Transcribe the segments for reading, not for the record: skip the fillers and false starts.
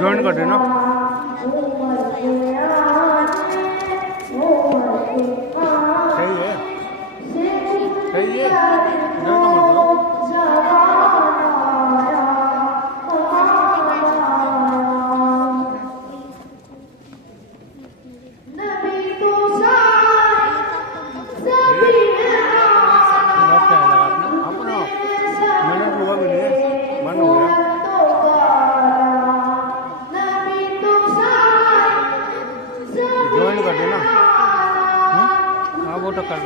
Join कर देना। सही है, सही है, ज्वाइन मत करो। ज्वाइन कर देना। हाँ वो तो कर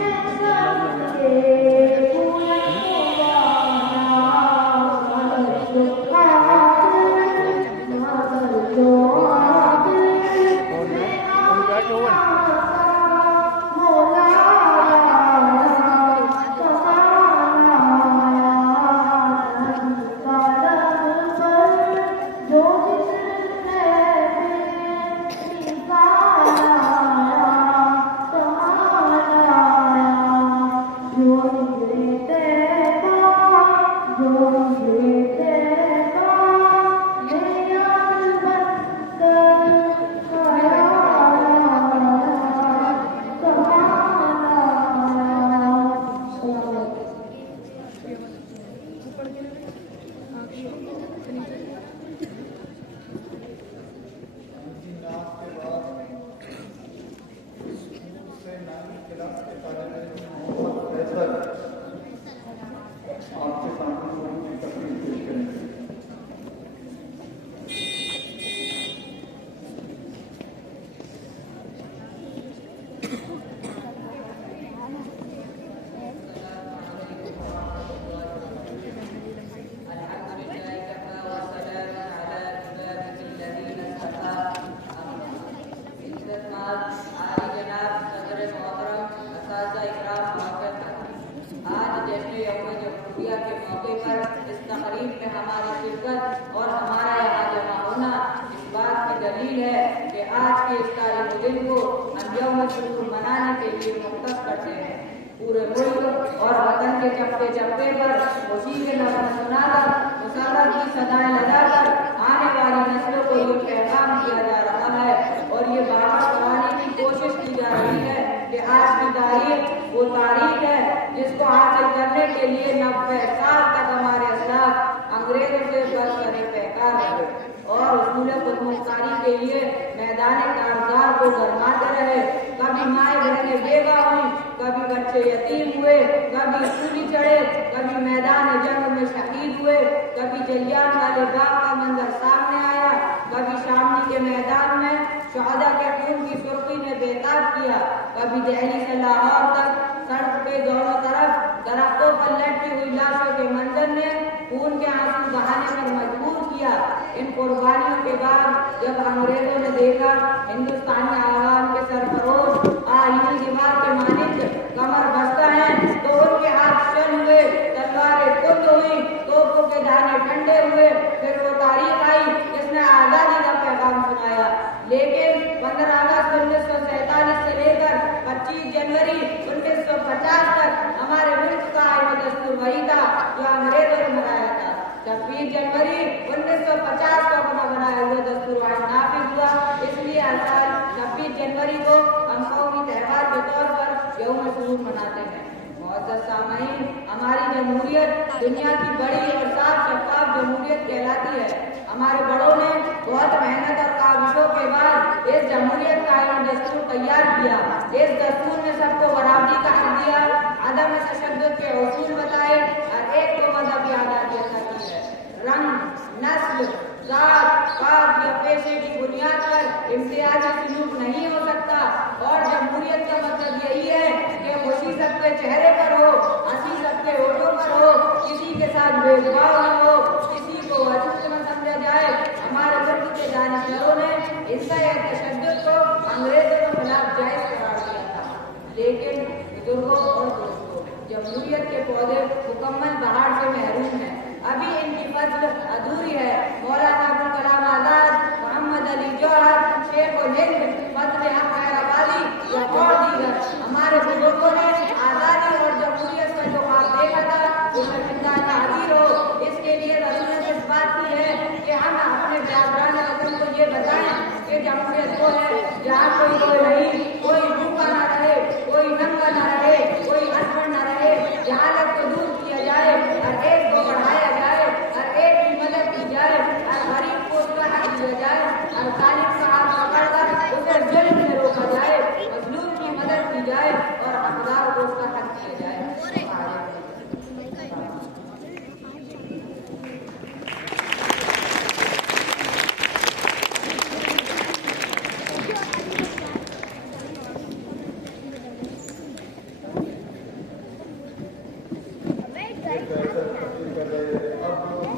और हमारा यहाँ जमा होना इस बात की दलील है कि आज के इस तारीख दिन को हम यौम शुक्र मनाने के लिए मुख्तस करते हैं। पूरे मुल्क और वतन के चप्पे चप्पे पर खुशी के लफ्ज़ सुनाकर मुसर्रत की सदाएं लगाकर आने वाली नस्लों को ये पैगाम दिया जा रहा है और ये बात कराने की कोशिश की जा रही है कि आज की तारीख वो तारीख है जिसको हासिल करने के लिए 90 साल तक हमारे असलाफ अंग्रेजों से बच कर बेकार रहे और उसूल खुदमुख्तारी के लिए मैदान कारजार को गरमाते रहे। कभी माए बहने बेगा हुई, कभी बच्चे यतीम हुए, कभी सूली चढ़े, कभी मैदान जंग में शहीद हुए, कभी जलियांवाले बाग का मंजर सामने आया, कभी शामली के मैदान में शहादा के खून की सुर्खी ने बेताब किया, कभी दिल्ली से लाहौर तक सड़क के दोनों तरफ दरख्तों पर लटकी हुई लाशों के मंजर ने खून के आंसू बहाने पर मजबूर किया। इन कुर्बानियों के बाद जब अंग्रेजों ने देखा हिंदुस्तानी आवाम के सरफरोश आईनी दीवार के मानिक कमर बस्ता है तो उनके हाथ चल हुए, तलवारें कुंद हुई, तोपों के दाने ठंडे हुए। फिर वो तारीख आई जिसने आजादी का पैगाम सुनाया। लेकिन 15 अगस्त 1947 से लेकर 25 जनवरी 1950 तक हमारे मुल्क का आईनी दस्तूर वही था जो अंग्रेजों ने बनाया था। 26 जनवरी 1950 को अपना बनाया हुआ दस्तूर नाफिज हुआ। इसलिए हर साल 26 जनवरी को हम कौमी त्योहार के तौर पर यौम शुरू मनाते हैं। मुअज़्ज़ज़ सामईन, हमारी जमहूरियत दुनिया की बड़ी और साफ शफ़ाफ जमहूरियत कहलाती है। हमारे बड़ों ने बहुत मेहनत और काविशों के बाद इस जमहूरियत का आईनी दस्तूर तैयार किया। इस दस्तूर में सबको बराबरी का हक दिया, अदम तशद्दुद के उसूल बताए और एक को मज़हबी आज़ादी अता की है। रंग, नस्ल, जात, पात या पेशे की बुनियाद पर इम्तियाजी सलूक नहीं हो सकता और जमहूरियत का मतलब यही है कि खुशी सबके चेहरे पर हो, हंसी सबके होठों पर हो, किसी के साथ भेदभाव न हो, किसी को अछूत न समझा जाए। हमारे मुल्क के दानिशरों ने हिंसा या तशद्दुद को अंग्रेजों के खिलाफ जायज करार दिया था। लेकिन बुजुर्गों और दोस्तों, जमहूरियत के पौधे मुकम्मल बहार से महरूम हैं। अभी इनकी फसल अधूरी है। मौलाना अबुल कलाम आजाद, मोहम्मद अली जौहर, शेख और हिंद, फजल हक हैदराबादी या और दीगर हमारे बुजुर्गों ने आजादी और जमहूरियत का जो ख्वाब देखा था उसमें जिंदा ताबीर हो, इसके लिए रसूल अपने जागरण वतन को ये बताएं कि जमहूरियत वो है जहाँ कोई नहीं, कोई भूखा ना रहे, कोई नंगा ना रहे, कोई अनपढ़ ना रहे, जहालत को दूर किया जाए, हर एक को पढ़ाया जाए, हर एक की मदद की जाए, हर गरीब को उसका हक दिया जाए, हर तालिब का हाथ पकड़कर उसे जुल्म से रोका जाए, मजलूम की मदद की जाए और हकदार को उसका हक दिया जाए।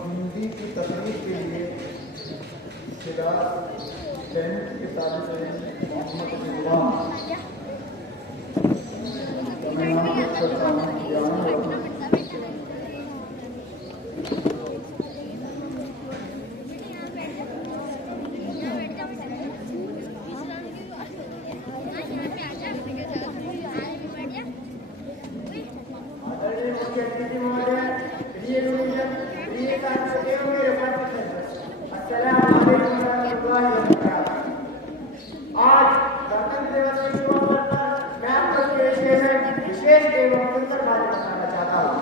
हिंदी की तकनीक के लिए के तालिब मोहम्मद रिजवान करता हूँ। आज गणतंत्र दिवस के शुभ अवसर पर मैं आपको विशेष एवं सुंदर बात बताना चाहता हूँ।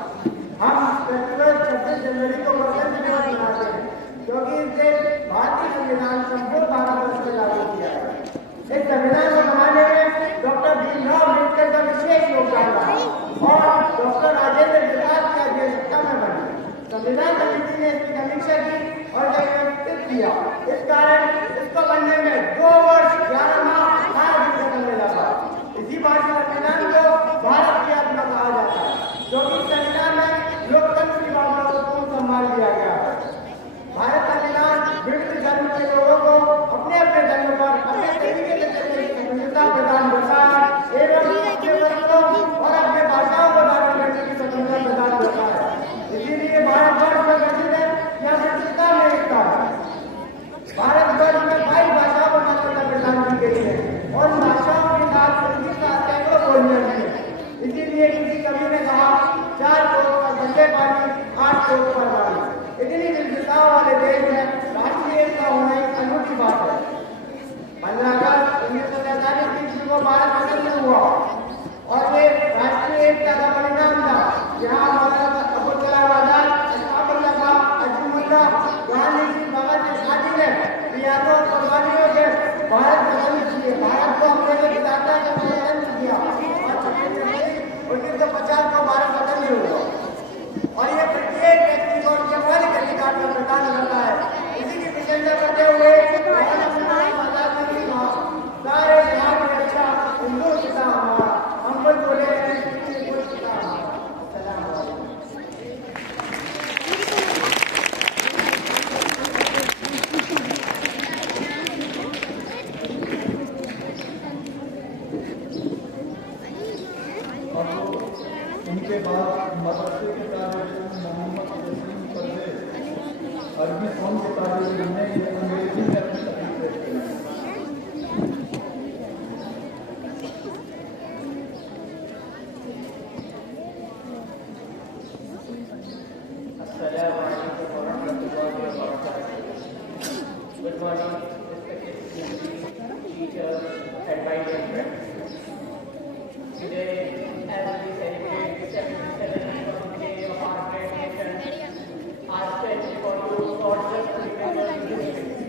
हम प्रतिवर्ष 26 जनवरी को गणतंत्र दिवस मनाते हैं क्योंकि इस दिन भारतीय संविधान संपूर्ण भारतवर्ष में लागू किया है। इस संविधान को बनाने में डॉक्टर भीमराव अम्बेडकर का विशेष योगदान रहा और डॉक्टर राजेंद्र प्रसाद की अध्यक्षता में बनी। संविधान समिति ने इसकी समीक्षा की और व्यवस्थित किया। इस कारण इसको बनने में 2 वर्ष 11 माह 18 दिन लगने लगा। इसी बात के संविधान को भारत की आत्मा कहा जाता है क्योंकि संविधान में लोकतंत्र की भावना को पूर्ण सम्मान दिया गया है। भारत संविधान विभिन्न धर्म के लोगों को अपने अपने धर्म पर अपने तरीके से स्वतंत्रता प्रदान करता है एवं अपने वस्त्रों और अपने भाषाओं को धारण करने की स्वतंत्रता प्रदान करता है। इसीलिए भारतवर्ष में प्रसिद्ध है या विविधता में एकता है। भारतवर्ष में 22 भाषाओं को मान्यता प्रदान की गई है और भाषाओं के साथ संगीत का सैकड़ों बोलियां हैं। इसीलिए किसी कवि ने कहा 4 कोस पर बंदे पानी 8 कोस पर वाणी। इतनी विविधताओं वाले देश में राष्ट्रीय एकता होना एक अनूठी बात है। 15 अगस्त 1947 को भारत स्वतंत्र हुआ और ये राष्ट्रीय एकता का परिणाम था। यहाँ मौलाना अबुल कलाम आजाद, अशफाकुल्लाह खां, अजमुल्लाह, गांधी जी, भगत सिंह साथी ने रियासतों और कुर्बानियों से भारत स्वतंत्र किए। भारत को अंग्रेजों की ताकत का स्वतंत्र किया और 1950 को भारत स्वतंत्र हुआ और ये प्रत्येक व्यक्ति को उनके मौलिक अधिकार का प्रदान करता है। इसी की प्रशंसा करते हुए सारे जहां की रक्षा हिंदू पिता हमारा हम पर बोले इनके बाद मदरसे के तालिब मोहम्मद रसूल परवेज अरबी कौम के तालिब ने अंग्रेजी में अपनी तकलीफ पेश की। Good morning, respected teachers, advisors, and friends. Today, as we celebrate the 77th day of our great nation, our state for you not just to remember the history,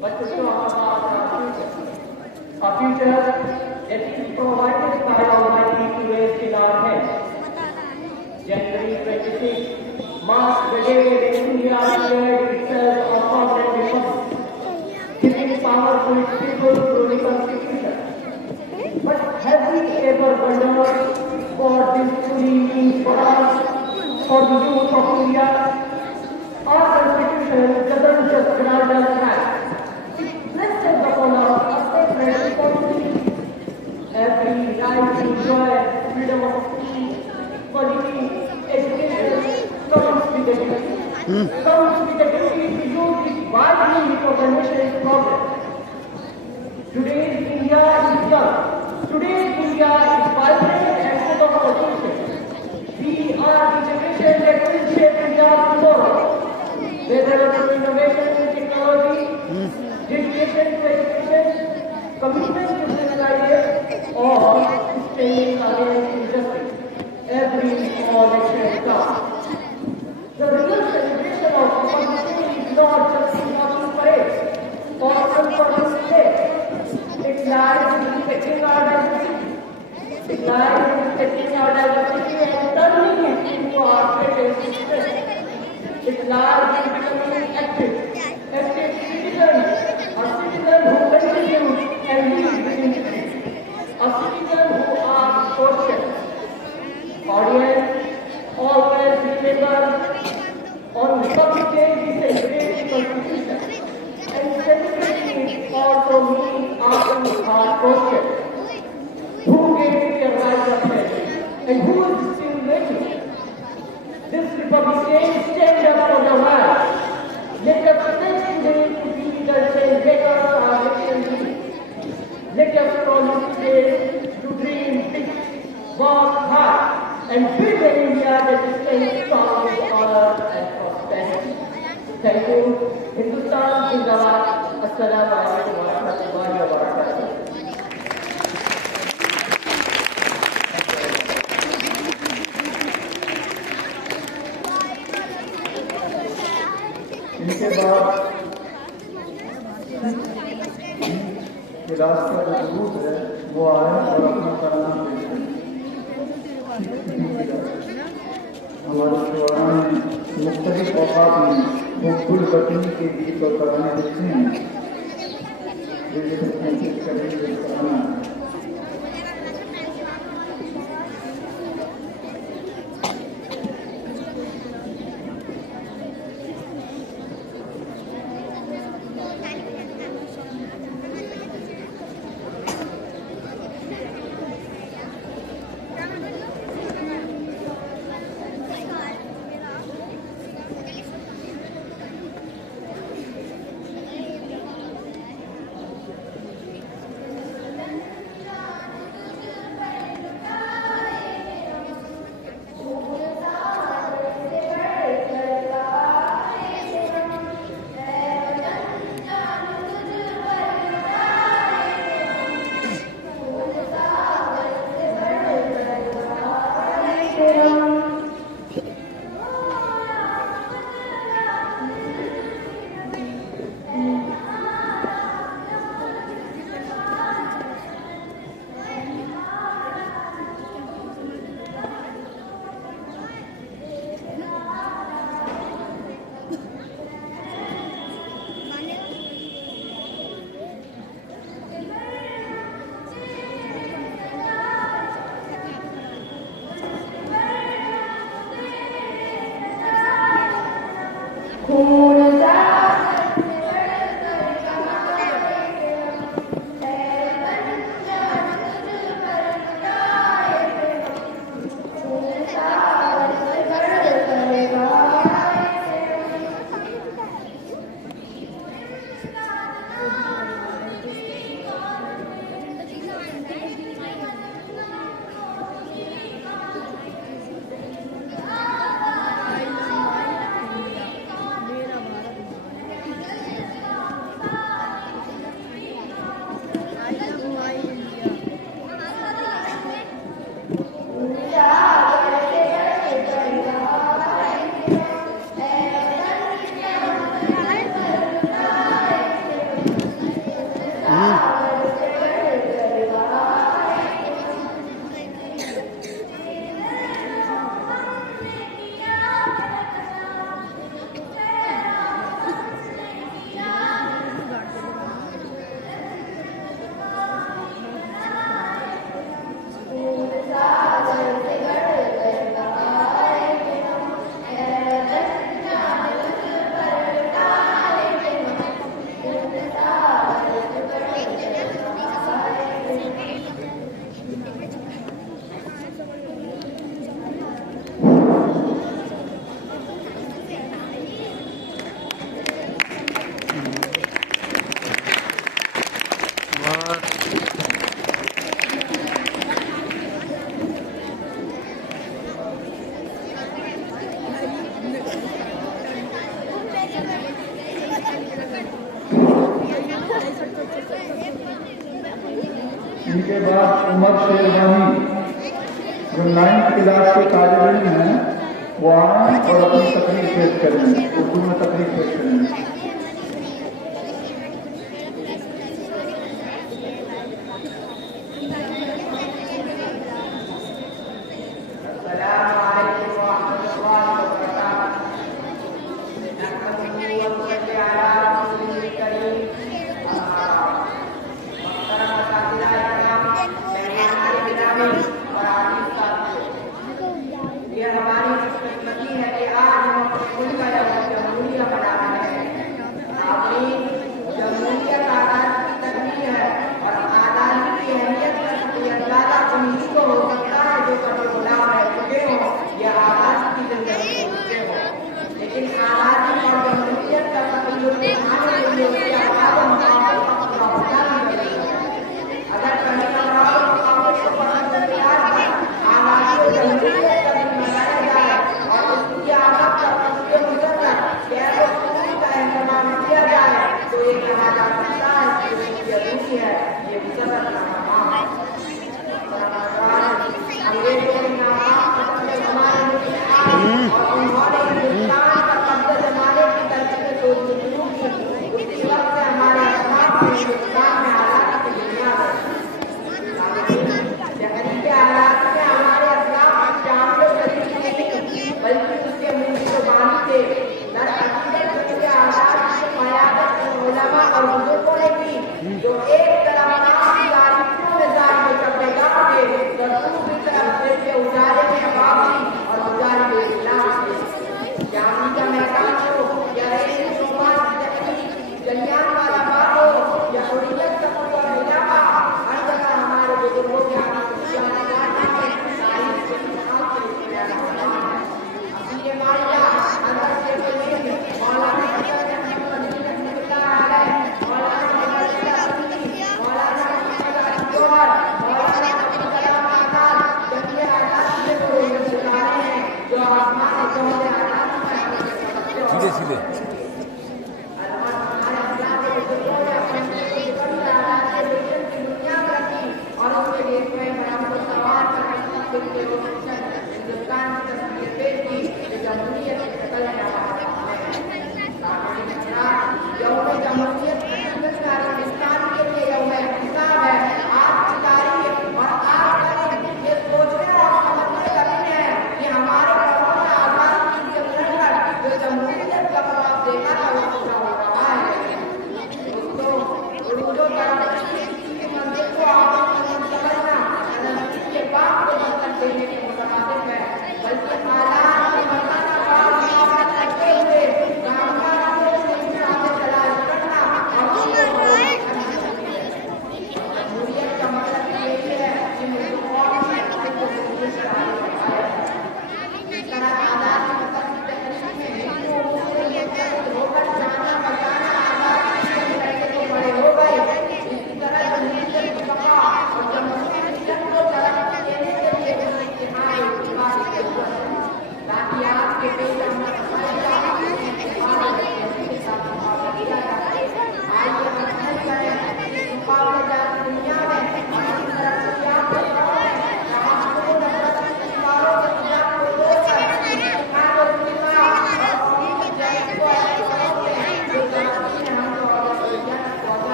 but to talk about our future. A future that is provided by Almighty to raise in our hands. January 26 marks the day that India declared itself a sovereign republic, giving power to its people through the Constitution. But have we ever wondered what this truly means for us, for the youth of India? Our Constitution doesn't just grant us rights, it places upon us a sacred responsibility. Every right to enjoy freedom of speech, politics, education comes with the duty. Comes with the duty to use it wisely for the nation's progress. Today's India is young. Today's India is vibrant and full of potential. We are the generation that will shape India tomorrow. Whether through innovation, technology, dedication to education, commitment to civil ideas, or staying against injustice. Every small action counts. The real celebration of Republic Day is not just in walking parades or unfortunate days. It lies in respecting our diversity. It lies in respecting our diversity and turning it into our greatest strength. It lies in becoming active citizens, a citizen who contributes and leads with integrity, a citizen who asks questions. Audience, always remember, on Republic Day we celebrate the Constitution, and celebrating it also means asking hard questions. Who gave their rights of pledge, and who is still waiting? This Republic Day stand up for the right. Let us take today to be the change makers our nation needs. Let us promise today to dream big, work hard, and build an India that is standing strong with honor and prosperity. Thank you. Hindustan Zindabad. Assalamu alaikum wa rahmatullahi wa barakatuh. इनके बाद class का जो group है वो आए और अपना करना पेश करें। हमारे शोरान में मुख्तलिफ औकात में मुकबूल बटनी के गीत और तराने लिखते हैं जिसे कोशिश करेंगे कराना है। इनके बाद उमर शेरवानी जो 9th क्लास के तालिब इल्म हैं वो आए और अपनी तकरीर पेश करेंगे, उर्दू में तकरीर पेश करेंगे।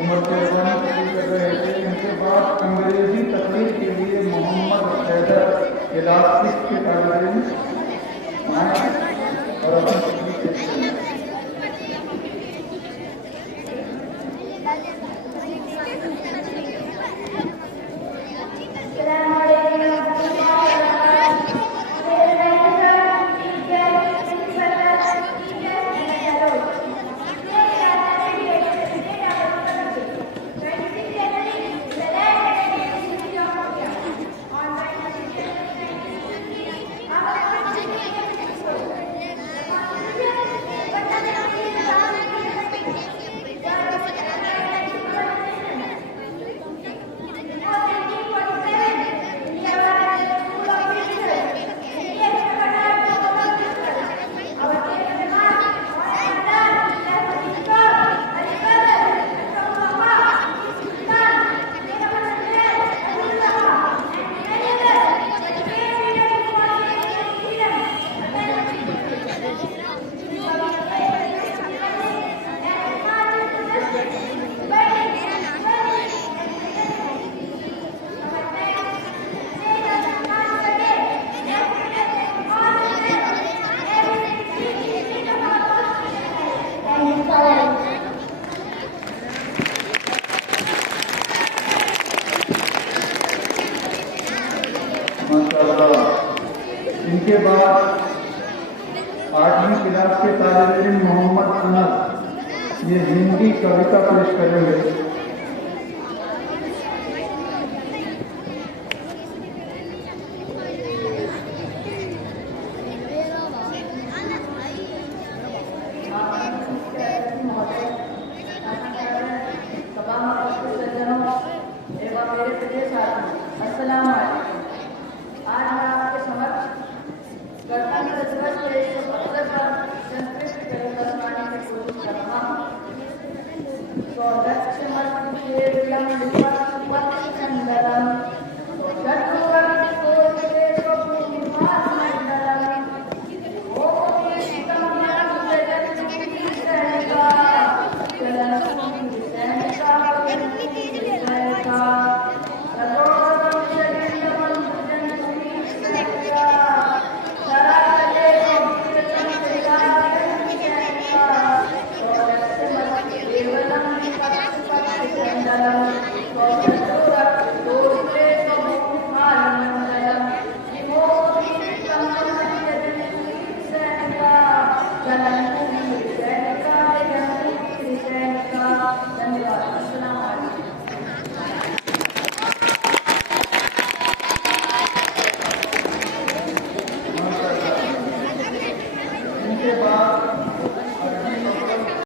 उमर शेरवानी तकरीर कर रहे थे। इनके बाद अंग्रेजी तकरीर के लिए मोहम्मद हैदर क्लास 6 के तालिब इल्म आए और अपनी तकरीर पेश करें। इनके बाद 8वीं क्लास के तालिब इल्म मोहम्मद अनस ये हिंदी कविता पेश करेंगे। अस्सलाम वालेकुम। आज मैं आपके समक्ष गणतंत्र दिवस के 175 पर संस्कृत कविता सुनाने की कोशिश कर रहा हूँ। Kewalang